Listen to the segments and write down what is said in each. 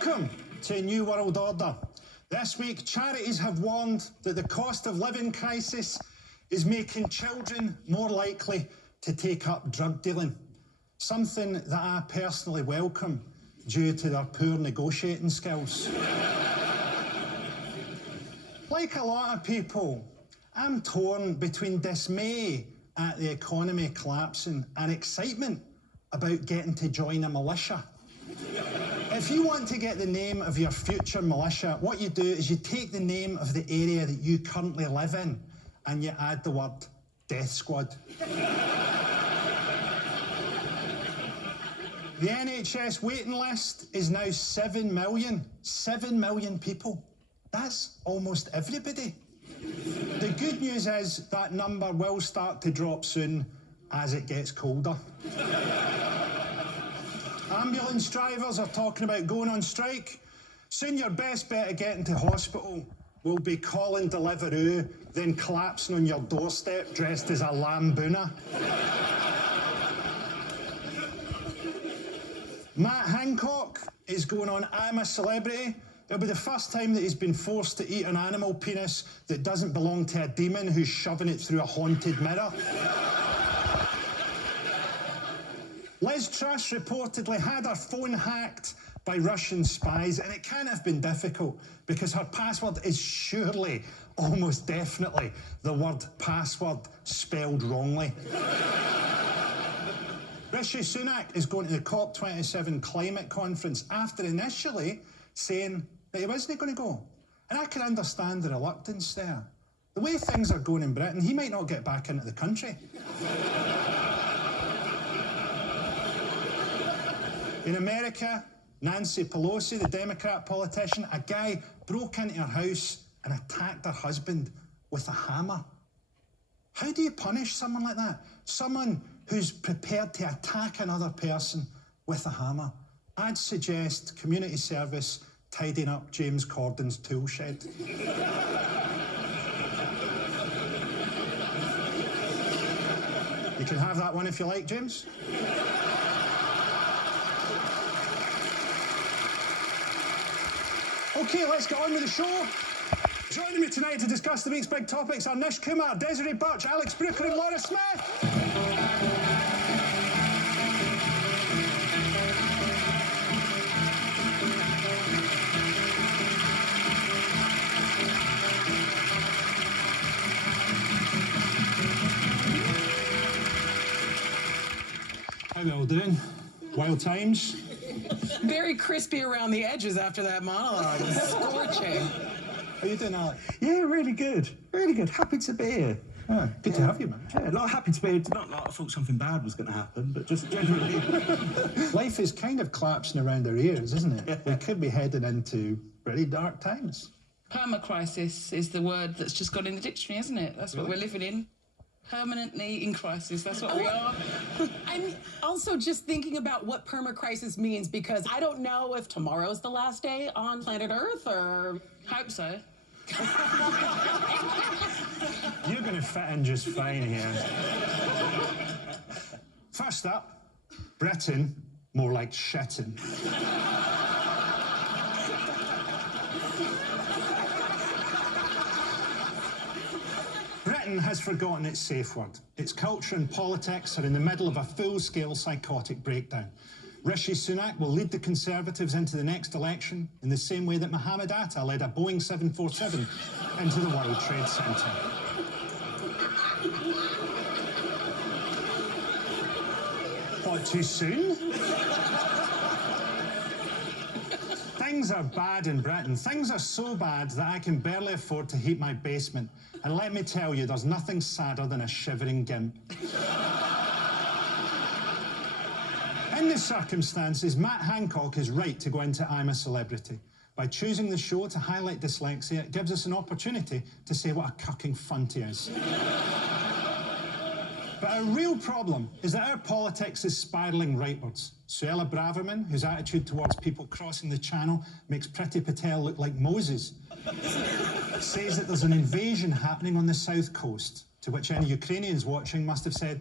Welcome to New World Order. This week, charities have warned that the cost of living crisis is making children more likely to take up drug dealing, something that I personally welcome due to their poor negotiating skills. Like a lot of people, I'm torn between dismay at the economy collapsing and excitement about getting to join a militia. If you want to get the name of your future militia, what you do is you take the name of the area that you currently live in and you add the word Death Squad. The NHS waiting list is now 7 million. 7 million people. That's almost everybody. The good news is that number will start to drop soon as it gets colder. Ambulance drivers are talking about going on strike. Soon your best bet of getting to hospital will be calling Deliveroo, then collapsing on your doorstep dressed as a lamboona. Matt Hancock is going on I'm a Celebrity. It'll be the first time that he's been forced to eat an animal penis that doesn't belong to a demon who's shoving it through a haunted mirror. Liz Truss reportedly had her phone hacked by Russian spies, and it can't have been difficult because her password is surely, almost definitely, the word password spelled wrongly. Rishi Sunak is going to the COP27 climate conference after initially saying that he wasn't going to go. And I can understand the reluctance there. The way things are going in Britain, he might not get back into the country. In America, Nancy Pelosi, the Democrat politician, a guy broke into her house and attacked her husband with a hammer. How do you punish someone like that? Someone who's prepared to attack another person with a hammer. I'd suggest community service tidying up James Corden's tool shed. You can have that one if you like, James. Okay, let's get on with the show. Joining me tonight to discuss the week's big topics are Nish Kumar, Desiree Birch, Alex Brooker and Laura Smith. How are we all doing? Wild times? Very crispy around the edges after that monologue. Scorching. How are you doing, Alex? Yeah, really good. Really good. Happy to be here. Oh, good to have you, man. Yeah, not happy to be here. Not like I thought something bad was going to happen, but just generally. Life is kind of collapsing around our ears, isn't it? Yeah. We could be heading into pretty dark times. Permacrisis is the word that's just gone in the dictionary, isn't it? That's what we're living in. Permanently in crisis, that's what we are. I'm also just thinking about what permacrisis means because I don't know if tomorrow's the last day on planet Earth or... Hope so. You're going to fit in just fine here. First up, Britain, more like shitting. Britain has forgotten its safe word. Its culture and politics are in the middle of a full-scale psychotic breakdown. Rishi Sunak will lead the Conservatives into the next election in the same way that Mohammed Atta led a Boeing 747 into the World Trade Center. What, too soon? Things are bad in Britain. Things are so bad that I can barely afford to heat my basement. And let me tell you, there's nothing sadder than a shivering gimp. In the circumstances, Matt Hancock is right to go into I'm a Celebrity. By choosing the show to highlight dyslexia, it gives us an opportunity to say what a cucking funt he is. But our real problem is that our politics is spiralling rightwards. Suella Braverman, whose attitude towards people crossing the channel makes Priti Patel look like Moses, says that there's an invasion happening on the south coast, to which any Ukrainians watching must have said,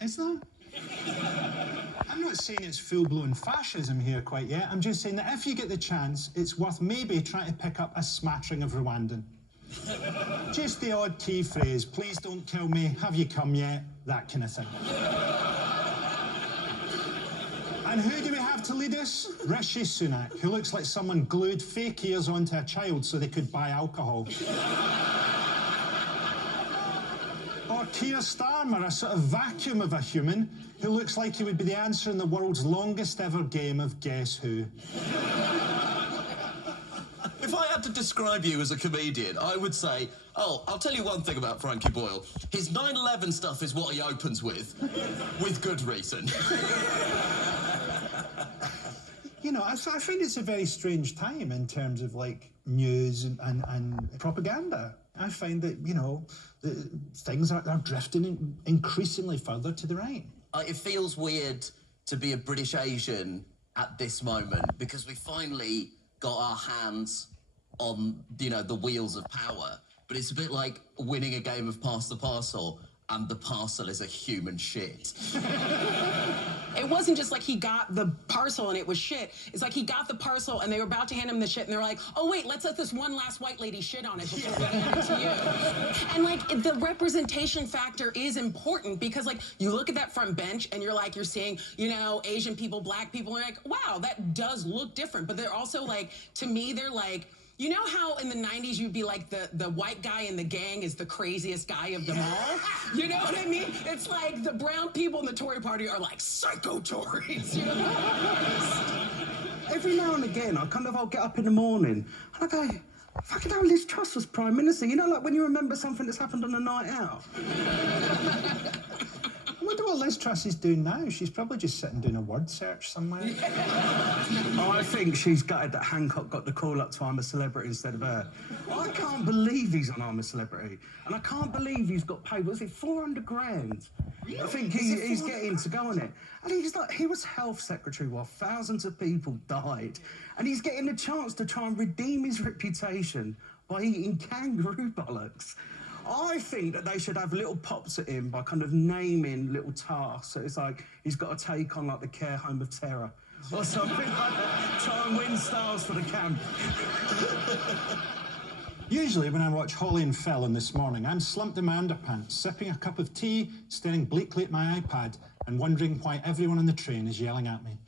is there? I'm not saying it's full-blown fascism here quite yet. I'm just saying that if you get the chance, it's worth maybe trying to pick up a smattering of Rwandan. Just the odd key phrase, please don't kill me, have you come yet? That kind of thing. And who do we have to lead us? Rishi Sunak, who looks like someone glued fake ears onto a child so they could buy alcohol. Or Keir Starmer, a sort of vacuum of a human who looks like he would be the answer in the world's longest ever game of Guess Who. If I had to describe you as a comedian, I would say, oh, I'll tell you one thing about Frankie Boyle. His 9/11 stuff is what he opens with good reason. You know, I find it's a very strange time in terms of, like, news and propaganda. I find that, you know, things are drifting increasingly further to the right. It feels weird to be a British Asian at this moment because we finally got our hands on, you know, the wheels of power. But it's a bit like winning a game of Pass the Parcel and the parcel is a human shit. It wasn't just like he got the parcel and it was shit. It's like he got the parcel and they were about to hand him the shit and they're like, oh wait, let's let this one last white lady shit on it before we hand it to you. And like the representation factor is important because like you look at that front bench and you're like, you're seeing, you know, Asian people, black people, and you're like, wow, that does look different. But they're also like, to me, they're like, you know how in the 90s you'd be like the white guy in the gang is the craziest guy of them all? You know what I mean? It's like the brown people in the Tory party are like psycho Tories, you know? Every now and again, I'll get up in the morning and I go, fucking hell, Liz Truss was Prime Minister. You know, like when you remember something that's happened on a night out. I wonder what Liz Truss is doing now. She's probably just sitting doing a word search somewhere. I think she's gutted that Hancock got the call up to I'm a Celebrity instead of her. I can't believe he's on I'm a Celebrity. And I can't believe he's got paid, what was it, 400 grand? Really? I think he's getting to go on it. And he's like, he was health secretary while thousands of people died. And he's getting the chance to try and redeem his reputation by eating kangaroo bollocks. I think that they should have little pops at him by kind of naming little tasks. So it's like he's got to take on like the care home of terror or something like that. Try and win stars for the camp. Usually when I watch Holly and Phil in This Morning, I'm slumped in my underpants, sipping a cup of tea, staring bleakly at my iPad and wondering why everyone on the train is yelling at me.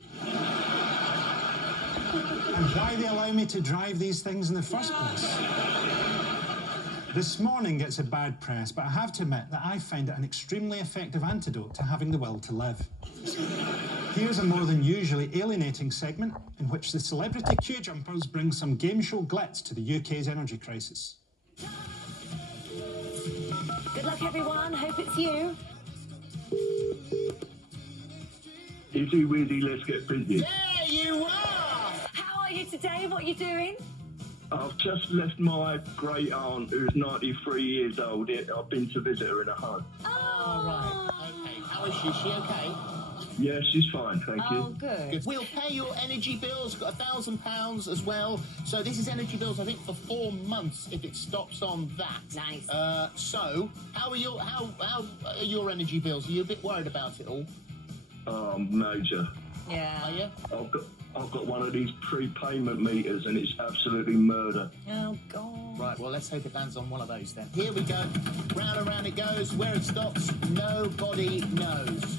And why they allow me to drive these things in the first place. This Morning gets a bad press, but I have to admit that I find it an extremely effective antidote to having the will to live. Here's a more than usually alienating segment in which the celebrity queue jumpers bring some game show glitz to the UK's energy crisis. Good luck, everyone. Hope it's you. Easy, wheezy, let's get busy. There you are! How are you today? What are you doing? I've just left my great aunt, who's 93 years old. I've been to visit her in a home. Oh, right. Okay. How is she? Is she okay? Yeah, she's fine, thank you. Oh, good. We'll pay your energy bills. Got £1,000 as well. So this is energy bills, I think, for 4 months if it stops on that. Nice. So how are your energy bills? Are you a bit worried about it all? Major. Yeah. Are you? I've got one of these prepayment meters and it's absolutely murder. Oh, God. Right, well, let's hope it lands on one of those then. Here we go. Round and round it goes. Where it stops, nobody knows.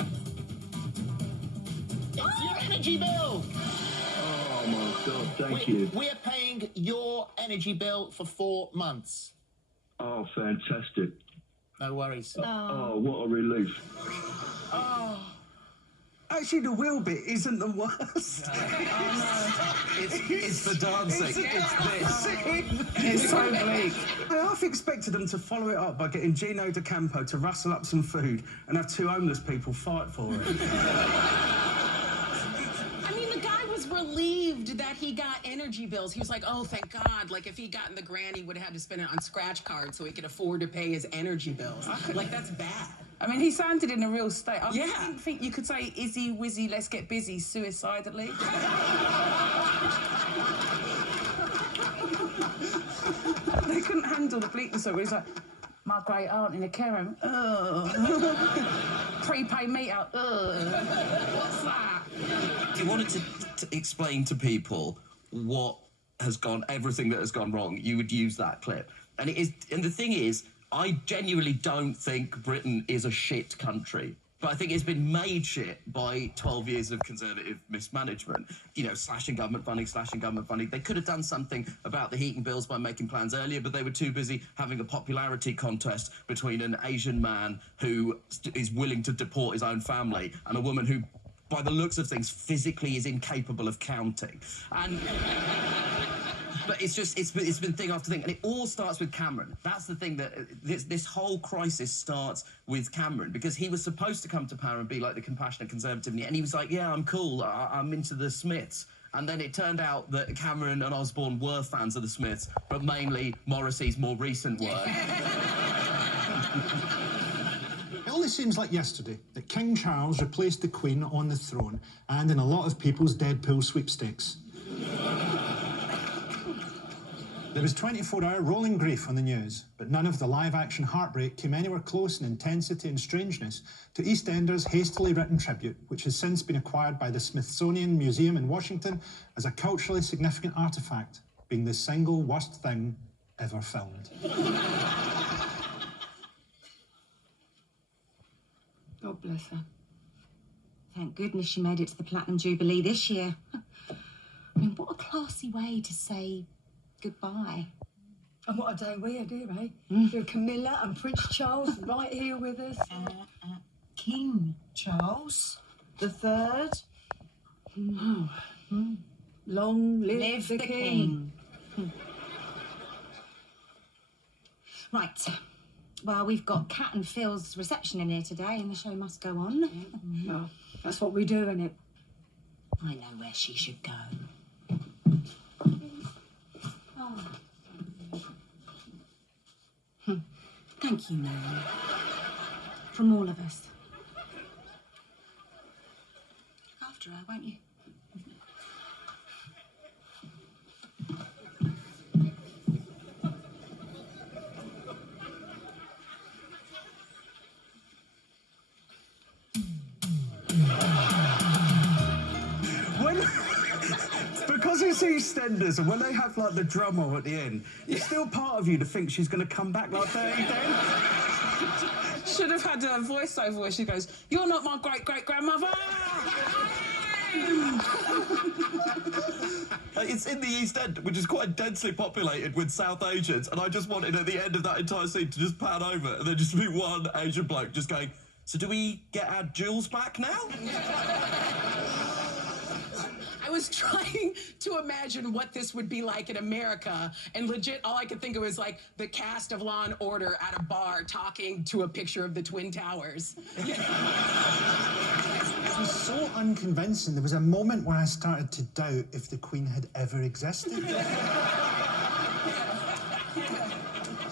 It's your energy bill! Oh, my God, thank you. We're paying your energy bill for 4 months. Oh, fantastic. No worries. Oh, what a relief. Oh. Actually, the wheel bit isn't the worst. It's the dancing. It's so bleak. I half expected them to follow it up by getting Gino D'Acampo to rustle up some food and have 2 homeless people fight for it. I mean, the guy was relieved that he got energy bills. He was like, oh, thank God. Like, if he'd gotten the grant, he would have had to spend it on scratch cards so he could afford to pay his energy bills. Like, that's bad. I mean, he sounded in a real state. I Yeah. didn't think you could say Izzy, Wizzy, let's get busy suicidally. They couldn't handle the bleakness of it. He's like, My great aunt in a care home. Prepaid meter. What's that? If you wanted to explain to people what has gone, everything that has gone wrong, you would use that clip. And it is, and the thing is, I genuinely don't think Britain is a shit country. But I think it's been made shit by 12 years of Conservative mismanagement. You know, slashing government funding. They could have done something about the heating bills by making plans earlier, but they were too busy having a popularity contest between an Asian man who is willing to deport his own family and a woman who, by the looks of things, physically is incapable of counting. And... But it's been thing after thing, and it all starts with Cameron. That's the thing, that this whole crisis starts with Cameron, because he was supposed to come to power and be like the compassionate Conservative, and he was like, yeah, I'm cool, I'm into the Smiths. And then it turned out that Cameron and Osborne were fans of the Smiths, but mainly Morrissey's more recent work. It only seems like yesterday that King Charles replaced the Queen on the throne and in a lot of people's Deadpool sweepstakes. There was 24-hour rolling grief on the news, but none of the live-action heartbreak came anywhere close in intensity and strangeness to EastEnders' hastily written tribute, which has since been acquired by the Smithsonian Museum in Washington as a culturally significant artefact, being the single worst thing ever filmed. God bless her. Thank goodness she made it to the Platinum Jubilee this year. I mean, what a classy way to say goodbye. And what a day we had here, eh? With Camilla and Prince Charles right here with us. King Charles III. Long live the king. Right. Well, we've got Cat and Phil's reception in here today, and the show must go on. Well, that's what we do, innit? I know where she should go. Thank you, Mary. From all of us. Look after her, won't you? Because it's EastEnders, and when they have like the drum roll at the end, there's still part of you to think she's going to come back like 30 days. Should have had a voiceover where she goes, "You're not my great-great-grandmother!" It's in the East End, which is quite densely populated with South Asians, and I just wanted at the end of that entire scene to just pan over and there just be one Asian bloke just going, "So do we get our jewels back now?" I was trying to imagine what this would be like in America, and legit, all I could think of was like the cast of Law and Order at a bar talking to a picture of the Twin Towers. It was so unconvincing. There was a moment where I started to doubt if the Queen had ever existed.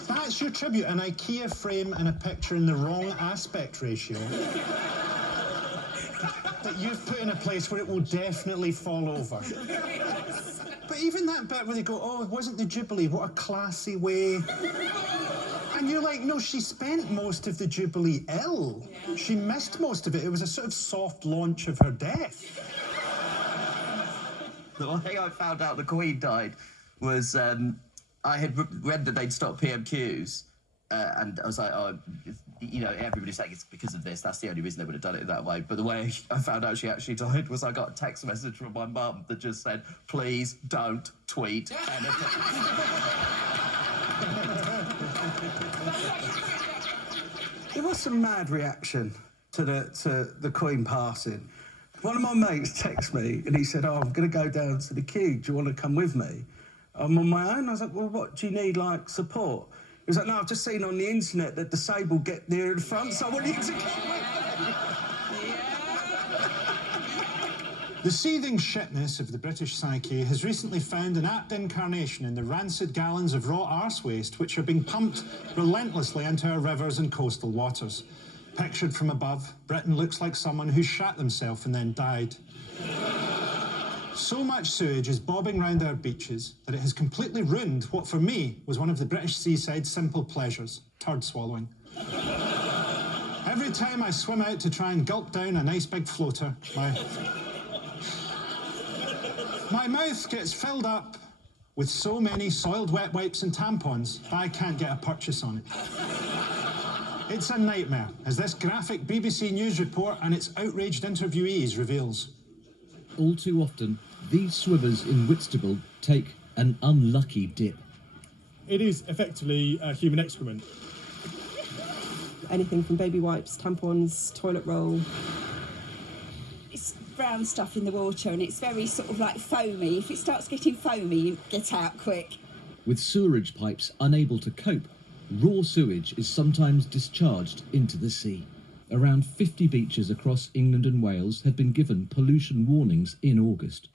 That's your tribute, an IKEA frame and a picture in the wrong aspect ratio. That you've put in a place where it will definitely fall over. But even that bit where they go, "Oh, it wasn't the Jubilee, what a classy way." And you're like, no, she spent most of the Jubilee ill. Yeah. She missed most of it. It was a sort of soft launch of her death. The one thing I found out the Queen died was I had read that they'd stopped PMQs, and I was like, oh, you know, everybody's saying it's because of this. That's the only reason they would have done it that way. But the way I found out she actually died was I got a text message from my mum that just said, "Please don't tweet anything." There was some mad reaction to the Queen passing. One of my mates texted me and he said, "Oh, I'm going to go down to the queue. Do you want to come with me?" I'm on my own. I was like, "Well, what, do you need, like, support?" He was like, "No, I've just seen on the internet that disabled get near the front, so I want you to come with me." The seething shitness of the British psyche has recently found an apt incarnation in the rancid gallons of raw arse waste which are being pumped relentlessly into our rivers and coastal waters. Pictured from above, Britain looks like someone who shat themselves and then died. So much sewage is bobbing round our beaches that it has completely ruined what for me was one of the British seaside's simple pleasures, turd swallowing. Every time I swim out to try and gulp down a nice big floater, my mouth gets filled up with so many soiled wet wipes and tampons that I can't get a purchase on it. It's a nightmare, as this graphic BBC News report and its outraged interviewees reveals. All too often, these swimmers in Whitstable take an unlucky dip. It is effectively human excrement. Anything from baby wipes, tampons, toilet roll. It's brown stuff in the water and it's very sort of like foamy. If it starts getting foamy, you get out quick. With sewerage pipes unable to cope, raw sewage is sometimes discharged into the sea. Around 50 beaches across England and Wales have been given pollution warnings in August.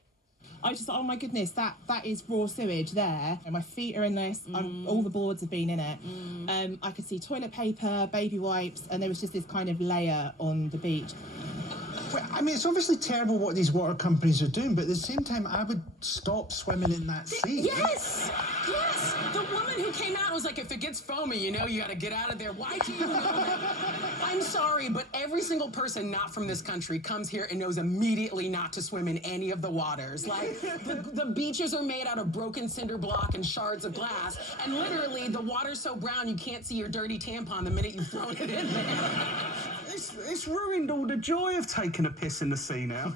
I just thought, oh my goodness, that is raw sewage there. And my feet are in this, all the boards have been in it. I could see toilet paper, baby wipes, and there was just this kind of layer on the beach. Well, I mean, it's obviously terrible what these water companies are doing, but at the same time, I would stop swimming in that sea. Yes! Yes! The woman who came out was like, if it gets foamy, you know, you gotta get out of there. Why do you know that? I'm sorry, but every single person not from this country comes here and knows immediately not to swim in any of the waters. Like, the beaches are made out of broken cinder block and shards of glass, and literally, the water's so brown you can't see your dirty tampon the minute you've thrown it in there. It's ruined all the joy of taking a piss in the sea now.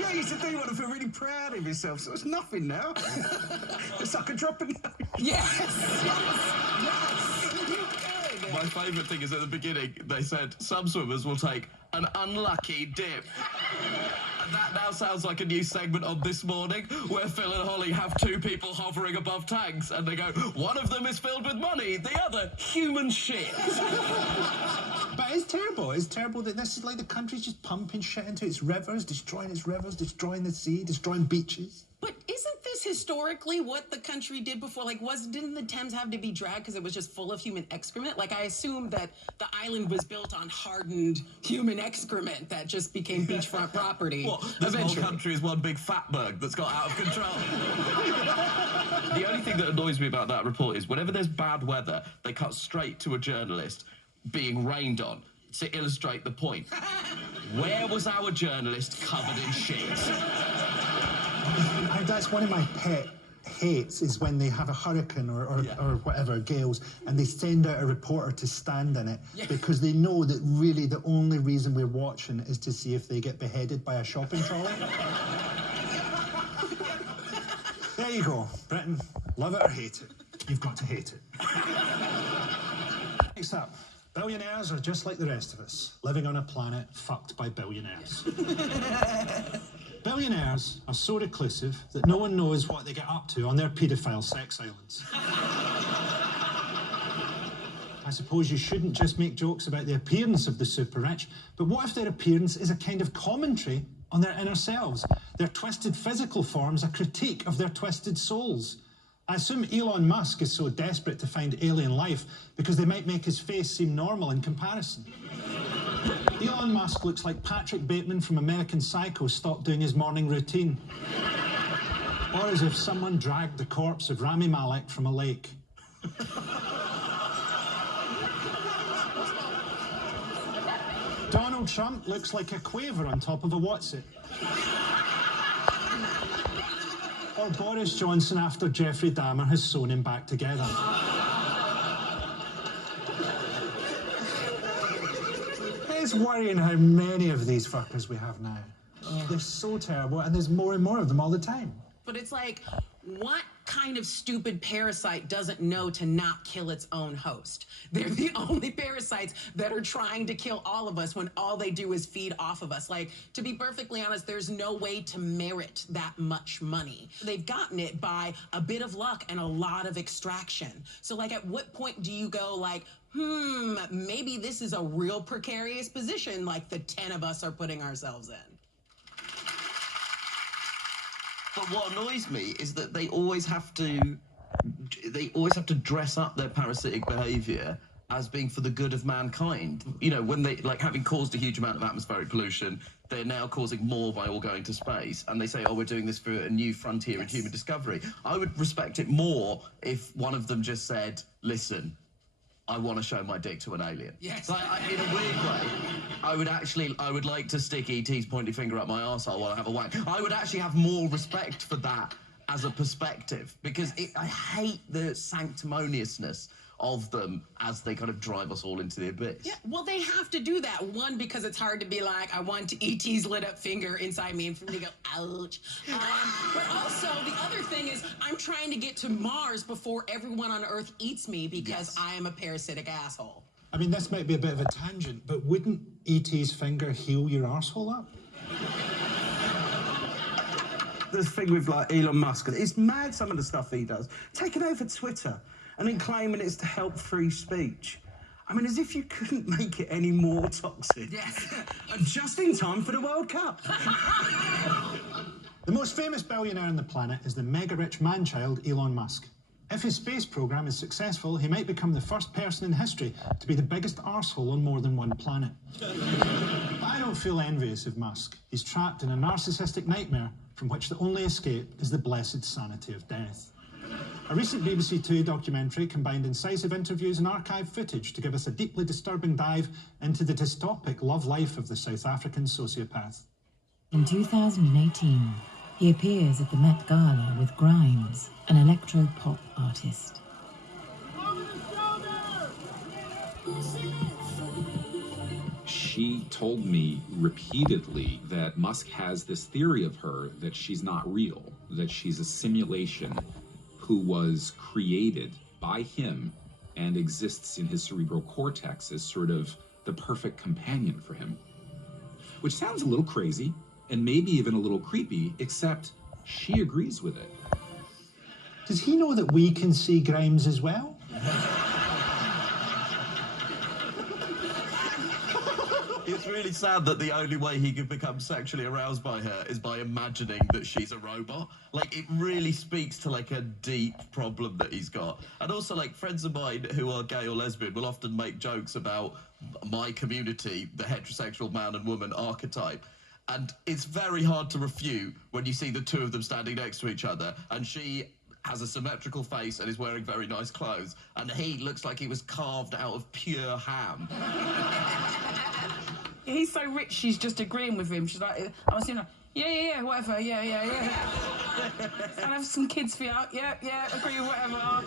Yeah, you used to do one and feel really proud of yourself, so it's nothing now. It's like a drop in. Yes! My favourite thing is at the beginning, they said some swimmers will take an unlucky dip. And that now sounds like a new segment on This Morning, where Phil and Holly have two people hovering above tanks, and they go, one of them is filled with money, the other, human shit. But it's terrible. It's terrible that this is like the country's just pumping shit into its rivers, destroying the sea, destroying beaches. But isn't this historically what the country did before? Like, didn't the Thames have to be dragged because it was just full of human excrement? Like, I assume that the island was built on hardened human excrement that just became beachfront property. What? This whole country is one big fatberg that's got out of control. The only thing that annoys me about that report is whenever there's bad weather, they cut straight to a journalist being rained on to illustrate the point. Where was our journalist covered in shit? That's one of my pet hates, is when they have a hurricane or whatever, gales, and they send out a reporter to stand in it because they know that really the only reason we're watching is to see if they get beheaded by a shopping trolley. There you go, Britain. Love it or hate it. You've got to hate it. Next up. Billionaires are just like the rest of us, living on a planet fucked by billionaires. Billionaires are so reclusive that no one knows what they get up to on their paedophile sex islands. I suppose you shouldn't just make jokes about the appearance of the super rich, but what if their appearance is a kind of commentary on their inner selves? Their twisted physical forms a critique of their twisted souls. I assume Elon Musk is so desperate to find alien life because they might make his face seem normal in comparison. Elon Musk looks like Patrick Bateman from American Psycho stopped doing his morning routine. Or as if someone dragged the corpse of Rami Malek from a lake. Donald Trump looks like a quaver on top of a what's-it. Or Boris Johnson after Jeffrey Dahmer has sewn him back together. It's worrying how many of these fuckers we have now. They're so terrible, and there's more and more of them all the time. But it's like, what kind of stupid parasite doesn't know to not kill its own host? They're the only parasites that are trying to kill all of us when all they do is feed off of us. Like, to be perfectly honest, there's no way to merit that much money. They've gotten it by a bit of luck and a lot of extraction. So, like, at what point do you go, like, maybe this is a real precarious position like the 10 of us are putting ourselves in? But what annoys me is that they always have to dress up their parasitic behaviour as being for the good of mankind. You know, when they, like, having caused a huge amount of atmospheric pollution, they're now causing more by all going to space, and they say, oh, we're doing this for a new frontier in human discovery. I would respect it more if one of them just said, listen, I want to show my dick to an alien. Yes. Like, in a weird way, I would like to stick E.T.'s pointy finger up my arsehole while I have a wank. I would actually have more respect for that as a perspective, because I hate the sanctimoniousness of them as they kind of drive us all into the abyss. Yeah, well, they have to do that. One, because it's hard to be like, I want E.T.'s lit up finger inside me, and for me to go, ouch. But also, the other thing is, I'm trying to get to Mars before everyone on Earth eats me because I am a parasitic asshole. I mean, this might be a bit of a tangent, but wouldn't E.T.'s finger heal your arsehole up? The thing with, like, Elon Musk, it's mad some of the stuff he does. Taking over Twitter and then claiming it's to help free speech. I mean, as if you couldn't make it any more toxic. Yes. Just in time for the World Cup. The most famous billionaire on the planet is the mega-rich man-child Elon Musk. If his space program is successful, he might become the first person in history to be the biggest arsehole on more than one planet. But I don't feel envious of Musk. He's trapped in a narcissistic nightmare from which the only escape is the blessed sanity of death. A recent BBC Two documentary combined incisive interviews and archived footage to give us a deeply disturbing dive into the dystopic love life of the South African sociopath. In 2018, he appears at the Met Gala with Grimes, an electro-pop artist. She told me repeatedly that Musk has this theory of her that she's not real, that she's a simulation who was created by him and exists in his cerebral cortex as sort of the perfect companion for him. Which sounds a little crazy and maybe even a little creepy, except she agrees with it. Does he know that we can see Grimes as well? It's really sad that the only way he could become sexually aroused by her is by imagining that she's a robot. Like, it really speaks to, like, a deep problem that he's got. And also, like, friends of mine who are gay or lesbian will often make jokes about my community, the heterosexual man and woman archetype. And it's very hard to refute when you see the two of them standing next to each other, and she has a symmetrical face and is wearing very nice clothes, and he looks like he was carved out of pure ham. He's so rich, she's just agreeing with him. She's like, I'm assuming, like, yeah, whatever, yeah. I'll have some kids for you. Yeah, agree with whatever.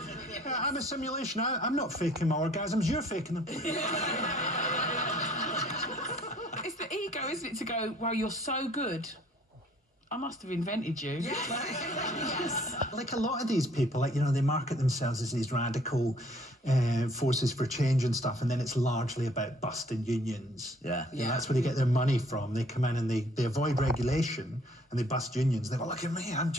I'm a simulation. I'm not faking my orgasms. You're faking them. It's the ego, isn't it, to go, well, you're so good. I must have invented you. Yes. Like a lot of these people, like, you know, they market themselves as these radical forces for change and stuff, and then it's largely about busting unions. Yeah. And that's where they get their money from. They come in and they avoid regulation and they bust unions. They go, look at me, I'm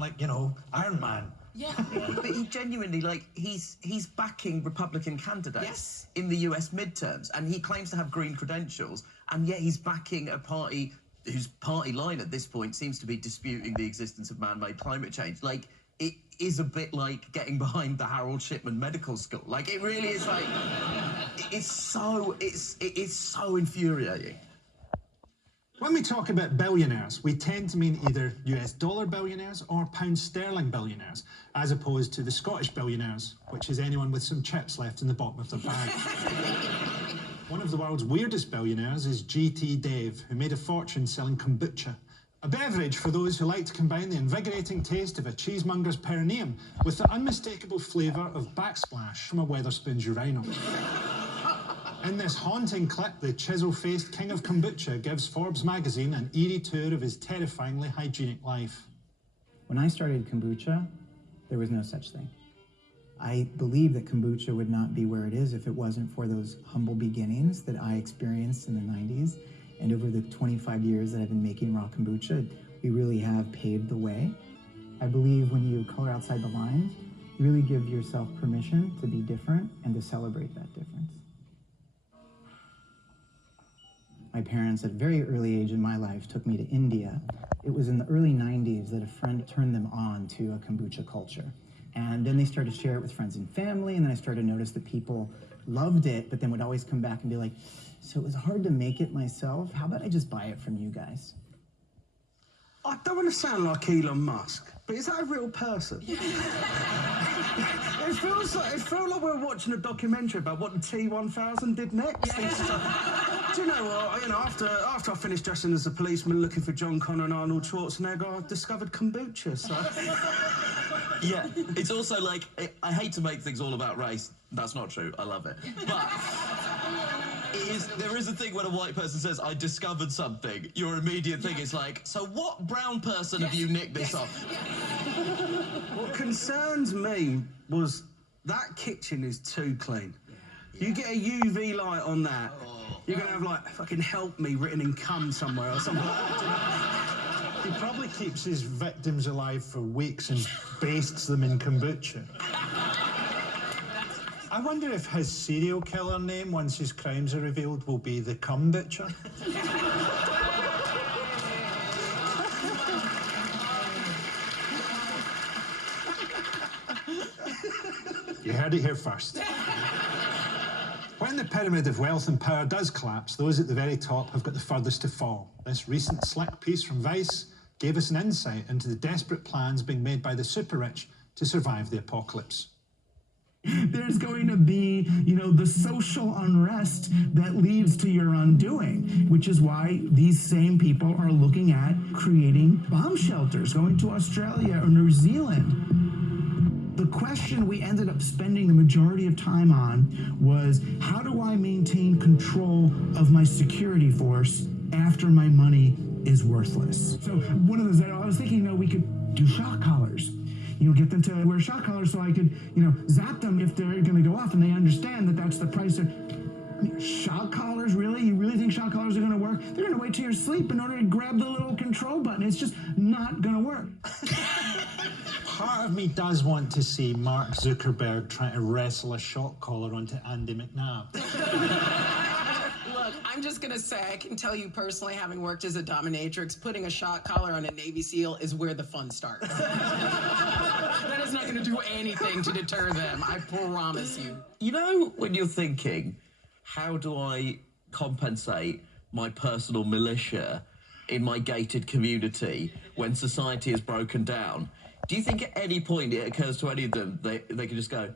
like, you know, Iron Man. Yeah, but he genuinely, like, he's backing Republican candidates in the US midterms, and he claims to have green credentials, and yet he's backing a party whose party line at this point seems to be disputing the existence of man-made climate change. Like, it is a bit like getting behind the Harold Shipman Medical School. Like, it really is, like, it is so infuriating. When we talk about billionaires, we tend to mean either US dollar billionaires or pound sterling billionaires, as opposed to the Scottish billionaires, which is anyone with some chips left in the bottom of their bag. One of the world's weirdest billionaires is G.T. Dave, who made a fortune selling kombucha, a beverage for those who like to combine the invigorating taste of a cheesemonger's perineum with the unmistakable flavour of backsplash from a Wetherspoon's urinal. In this haunting clip, the chisel-faced king of kombucha gives Forbes magazine an eerie tour of his terrifyingly hygienic life. When I started kombucha, there was no such thing. I believe that kombucha would not be where it is if it wasn't for those humble beginnings that I experienced in the 90s. And over the 25 years that I've been making raw kombucha, we really have paved the way. I believe when you color outside the lines, you really give yourself permission to be different and to celebrate that difference. My parents, at a very early age in my life, took me to India. It was in the early 90s that a friend turned them on to a kombucha culture. And then they started to share it with friends and family, and then I started to notice that people loved it, but then would always come back and be like, so it was hard to make it myself. How about I just buy it from you guys? I don't want to sound like Elon Musk, but is that a real person? It feels like we're watching a documentary about what the T-1000 did next. Do you know what? You know, after I finished dressing as a policeman looking for John Connor and Arnold Schwarzenegger, I discovered kombucha. So. Yeah, it's also like, I hate to make things all about race. That's not true. I love it. But there is a thing when a white person says, I discovered something, your immediate thing is like, so what brown person have you nicked this off? What concerns me was that kitchen is too clean. You get a UV light on that, you're going to have, like, fucking help me written in cum somewhere or something like that. He probably keeps his victims alive for weeks and bastes them in kombucha. I wonder if his serial killer name, once his crimes are revealed, will be the Cum Butcher. You heard it here first. When the pyramid of wealth and power does collapse, those at the very top have got the furthest to fall. This recent slick piece from Vice gave us an insight into the desperate plans being made by the super-rich to survive the apocalypse. There's going to be, you know, the social unrest that leads to your undoing, which is why these same people are looking at creating bomb shelters, going to Australia or New Zealand. The question we ended up spending the majority of time on was, how do I maintain control of my security force after my money is worthless? So one of those, I was thinking, you know, we could do shock collars. You know, get them to wear shock collars so I could, you know, zap them if they're going to go off and they understand that that's the price of... I mean, shock collars, really? You really think shock collars are going to work? They're going to wait till you're asleep in order to grab the little control button. It's just not going to work. Part of me does want to see Mark Zuckerberg trying to wrestle a shock collar onto Andy McNabb. Look, I'm just gonna say, I can tell you personally, having worked as a dominatrix, putting a shock collar on a Navy SEAL is where the fun starts. That is not gonna do anything to deter them, I promise you. You know, when you're thinking, how do I compensate my personal militia in my gated community when society is broken down? Do you think at any point it occurs to any of them they can just go,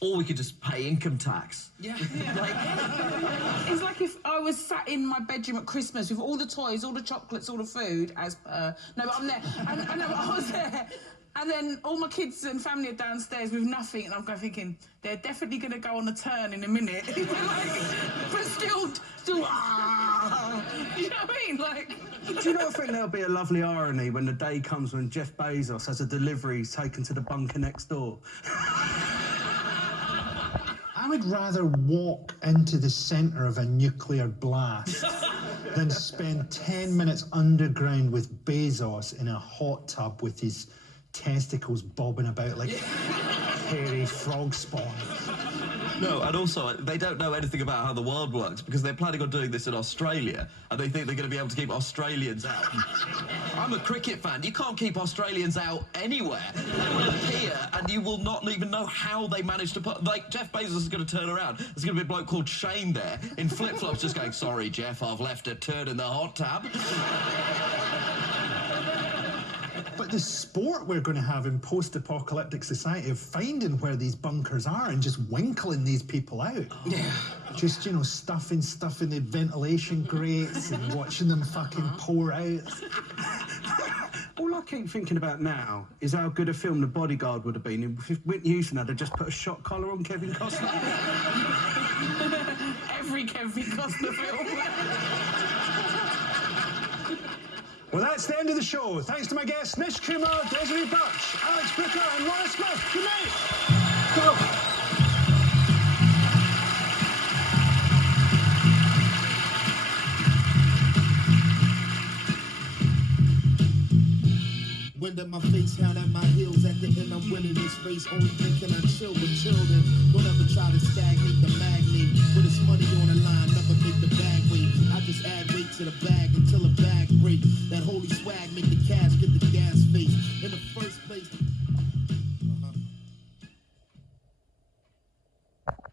or we could just pay income tax? Yeah. It's like if I was sat in my bedroom at Christmas with all the toys, all the chocolates, all the food, as per... No, but I'm there. I know, but I was there. And then all my kids and family are downstairs with nothing, and I'm thinking, they're definitely going to go on a turn in a minute. But still, you know what I mean? Like... Do you not think there'll be a lovely irony when the day comes when Jeff Bezos has a delivery taken to the bunker next door? I would rather walk into the centre of a nuclear blast than spend 10 minutes underground with Bezos in a hot tub with his testicles bobbing about like hairy frog spawn. No, and also, they don't know anything about how the world works because they're planning on doing this in Australia and they think they're going to be able to keep Australians out. I'm a cricket fan. You can't keep Australians out anywhere. They will appear and you will not even know how they managed to put... Like, Jeff Bezos is going to turn around. There's going to be a bloke called Shane there in flip-flops just going, sorry, Jeff, I've left a turd in the hot tub. But the sport we're going to have in post-apocalyptic society of finding where these bunkers are and just winkling these people out. Yeah. Just, you know, stuffing the ventilation grates and watching them fucking pour out. All I keep thinking about now is how good a film The Bodyguard would have been if Whitney Houston had just put a shock collar on Kevin Costner. Every Kevin Costner film. Well, that's the end of the show. Thanks to my guests, Nish Kumar, Desiree Burch, Alex Brooker and Laura Smith. Good night. Go. Wind at my face, hand at my heels. At the end, I'm winning this race. Only thinking I chill with children. Don't ever try to stagnate the magnet. When it's money on the line, never make the bag wait. I just add weight to the bag.